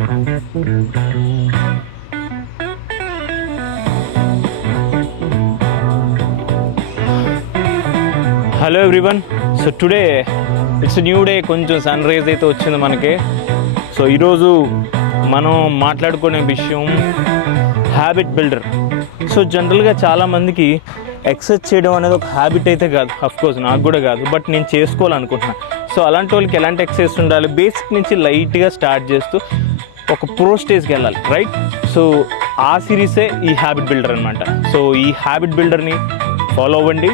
Hello everyone. So today it's new day. కొంచెం sun rise అయితే వచ్చింది మనకి. సో ఈరోజు మనం మాట్లాడుకునే విషయం హ్యాబిట్ బిల్డర్. సో జనరల్గా చాలామందికి ఎక్సర్సైజ్ చేయడం అనేది ఒక హ్యాబిట్ అయితే కాదు, అఫ్కోర్స్ నాకు కూడా కాదు, బట్ నేను చేసుకోవాలనుకుంటున్నాను. సో అలాంటి వాళ్ళకి ఎలాంటి ఎక్సర్సైజ్ ఉండాలి, బేసిక్ నుంచి లైట్గా స్టార్ట్ చేస్తూ ఒక ప్రో స్టేజ్కి వెళ్ళాలి, రైట్? సో ఆ సిరీసే ఈ హ్యాబిట్ బిల్డర్ అనమాట. సో ఈ హ్యాబిట్ బిల్డర్ని ఫాలో అవ్వండి.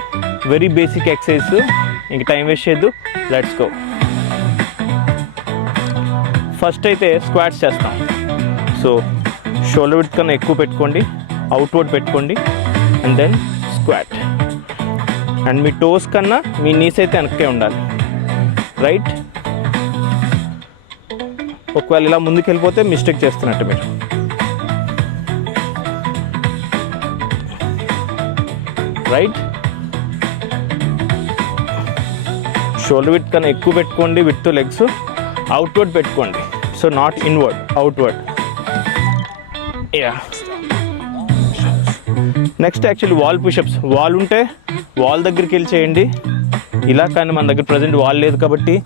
Very basic exercise. ఇంక టైం వేస్ట్ చేయొద్దు, లెట్స్ గో. ఫస్ట్ అయితే స్క్వాట్స్ చేస్తాం. సో షోల్డర్ విడ్త్ కన్నా ఎక్కువ పెట్టుకోండి, అవుట్వర్డ్ పెట్టుకోండి, అండ్ దెన్ స్క్వాట్. అండ్ మీ టోస్ కన్నా మీ నీస్ అయితే వెనక్కే ఉండాలి, రైట్? ఒకవేళ ఇలా ముందుకు వెళ్ళిపోతే మిస్టేక్ చేస్తున్నట్టు మీరు. రైట్? షోల్డర్ విడ్త్ కన్నా ఎక్కువ పెట్టుకోండి, విడ్త్ లెగ్స్. అవుట్వర్డ్ పెట్టుకోండి, so not inward, outward. Yeah. Next actually wall push-ups. Wall ఉంటే వాల్ దగ్గరికి వెళ్ళి చేయండి ఇలా, కానీ మన దగ్గర ప్రజెంట్ వాల్ లేదు కాబట్టి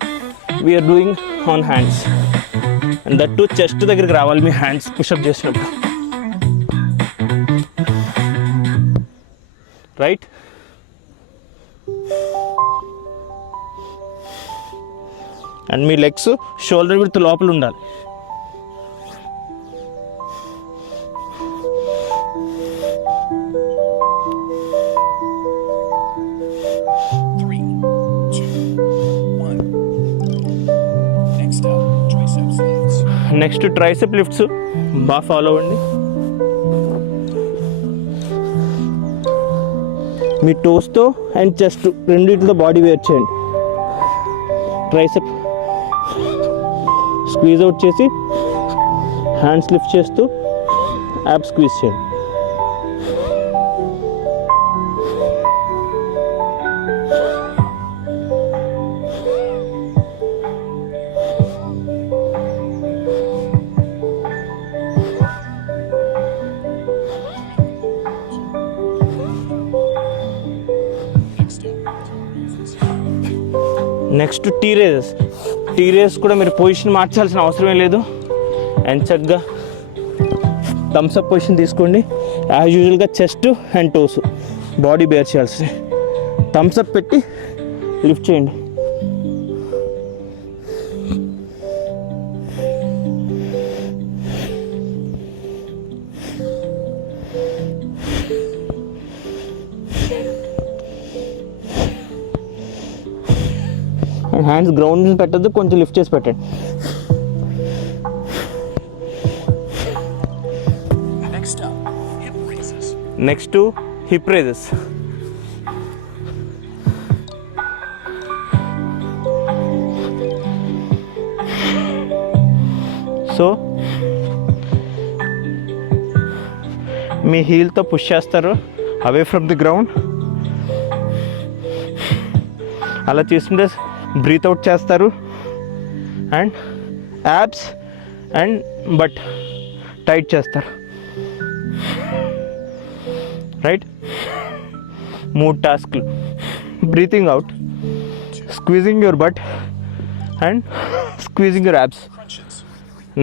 we're doing on hands. And that to chest దగ్గరికి రావాలి మీ హ్యాండ్స్ పుషప్ చేసినప్పుడు, రైట్? అండ్ మీ లెగ్స్ షోల్డర్ విడ్త్ లోపల ఉండాలి. నెక్స్ట్ ట్రైసెప్ లిఫ్ట్స్ బాగా ఫాలో అవ్వండి. మీ టోస్తో అండ్ చెస్ట్ రెండింటితో బాడీ వేర్ చేయండి. ట్రైసెప్ స్క్వీజ్ అవుట్ చేసి హ్యాండ్స్ లిఫ్ట్ చేస్తూ యాప్ స్క్వీజ్ చేయండి. Next T raises. T raises కూడా మీరు పొజిషన్ మార్చాల్సిన అవసరమే లేదు. అండ్ చక్కగా థమ్స్అప్ పొజిషన్ తీసుకోండి. యాజ్ యూజువల్గా chest and toes body bear చేయాల్సి. థమ్స్అప్ పెట్టి లిఫ్ట్ చేయండి. అండ్ హ్యాండ్స్ గ్రౌండ్ మీద పెట్టద్దు, కొంచెం లిఫ్ట్ చేసి పెట్టండి. Next hip raises. సో మీ హీల్తో పుష్ చేస్తారు అవే ఫ్రమ్ ది గ్రౌండ్. అలా చేస్తుంటే బ్రీత్ అవుట్ చేస్తారు. And abs and but tight చేస్తారు, రైట్? 3 టాస్క్లు: breathing out, squeezing your but and squeezing your abs.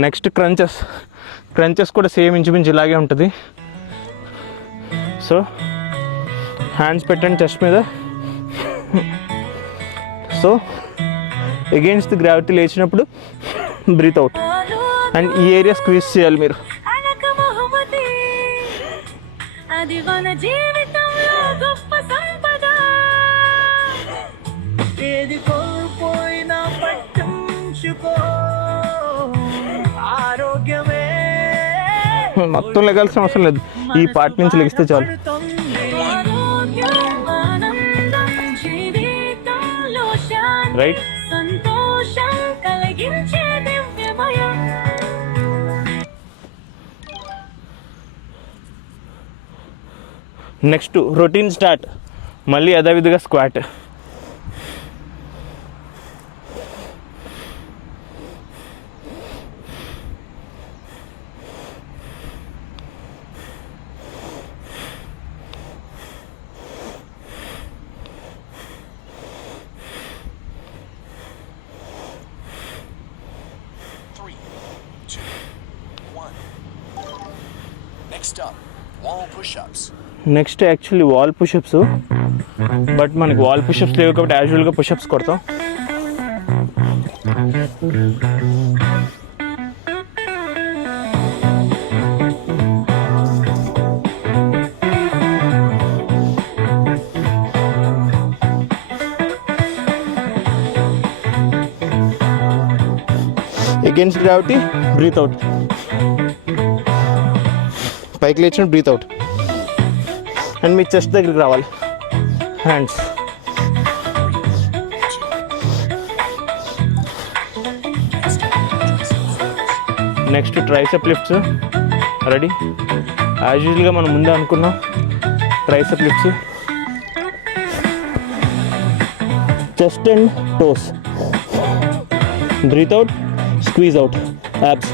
Next crunches. Crunches కూడా సేమ్ ఇంచుమించు ఇలాగే ఉంటుంది. సో హ్యాండ్స్ పెట్టండి చెస్ట్ మీద. సో అగెయిన్స్ట్ ది గ్రావిటీ లేచినప్పుడు బ్రీత్ అవుట్. అండ్ ఈ ఏరియా స్క్వీజ్ చేయాలి మీరు. మొత్తం లెగాల్సిన అవసరం లేదు, ఈ పార్ట్ నుంచి లెగిస్తే చాలు. రైట్? Next routine start. మళ్ళీ యథావిధిగా squat. Next up, wall push-ups. Next actually wall pushups, but మనకి వాల్ పుషప్స్ లేవు కాబట్టి యాజువల్గా పుషప్స్ కొడతాం. అగేన్స్ట్ గ్రావిటీ బ్రీత్ అవుట్, పైకి లేచిన బ్రీత్ అవుట్. అండ్ మీ చెస్ట్ దగ్గరికి రావాలి, hands. Next tricep lifts. Ready? As యూజువల్గా మనం ముందే అనుకున్నాం tricep lifts. Chest and toes, breathe out, squeeze out, abs.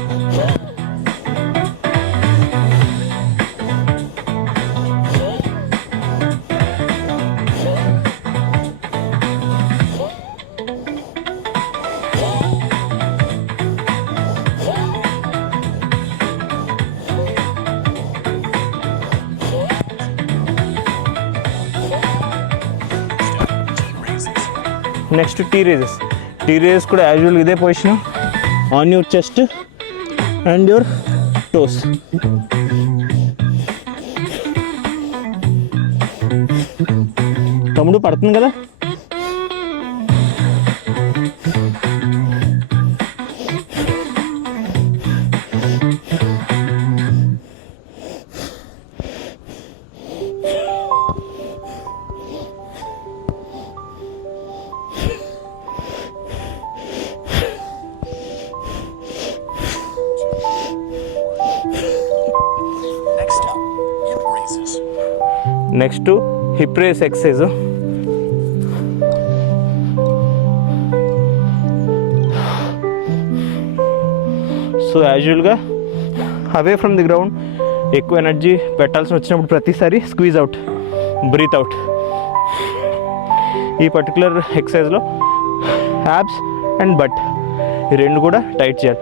Next T raises. T raises కూడా యాజువల్ ఇదే position, on your chest and your toes. తమ్ముడు పడుతుంది కదా. Next hip raise exercise. So usually away from the ground ఎక్కువ energy పెట్టాల్సి వచ్చినప్పుడు ప్రతిసారి squeeze out, breathe out. ఈ పర్టికులర్ ఎక్సర్సైజ్లో హ్యాబ్స్ అండ్ బట్ ఈ రెండు కూడా టైట్ చేయాలి.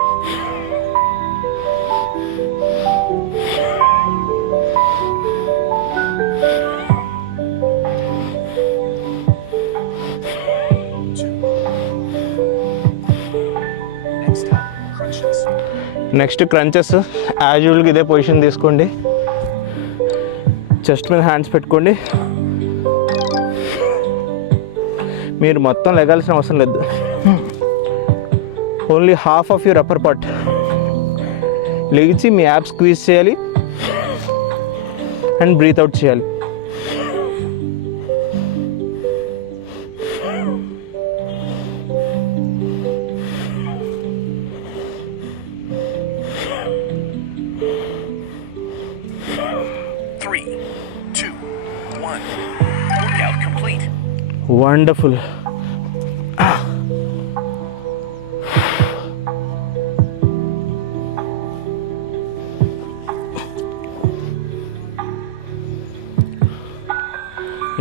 Next crunches. యాజువల్గా ఇదే పొజిషన్ తీసుకోండి, చెస్ట్ మీద హ్యాండ్స్ పెట్టుకోండి. మీరు మొత్తం లెగాల్సిన అవసరం లేదు, only half of your upper part లెగిచి మీ యాప్ స్క్వీజ్ చేయాలి అండ్ బ్రీత్ అవుట్ చేయాలి. Wonderful.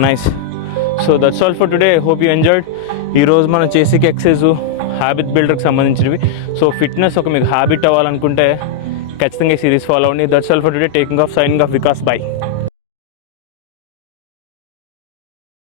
Nice. So that's all for today. I hope you enjoyed. ఈ రోజు మనం చేసేకి ఎక్సర్సైజ్ హ్యాబిట్ బిల్డర్కి సంబంధించినవి. సో ఫిట్నెస్ ఒక మీకు హ్యాబిట్ అవ్వాలనుకుంటే ఖచ్చితంగా ఈ సిరీస్ ఫాలో అవ్వండి. That's all for today. Taking of, signing off, Vikas. బై.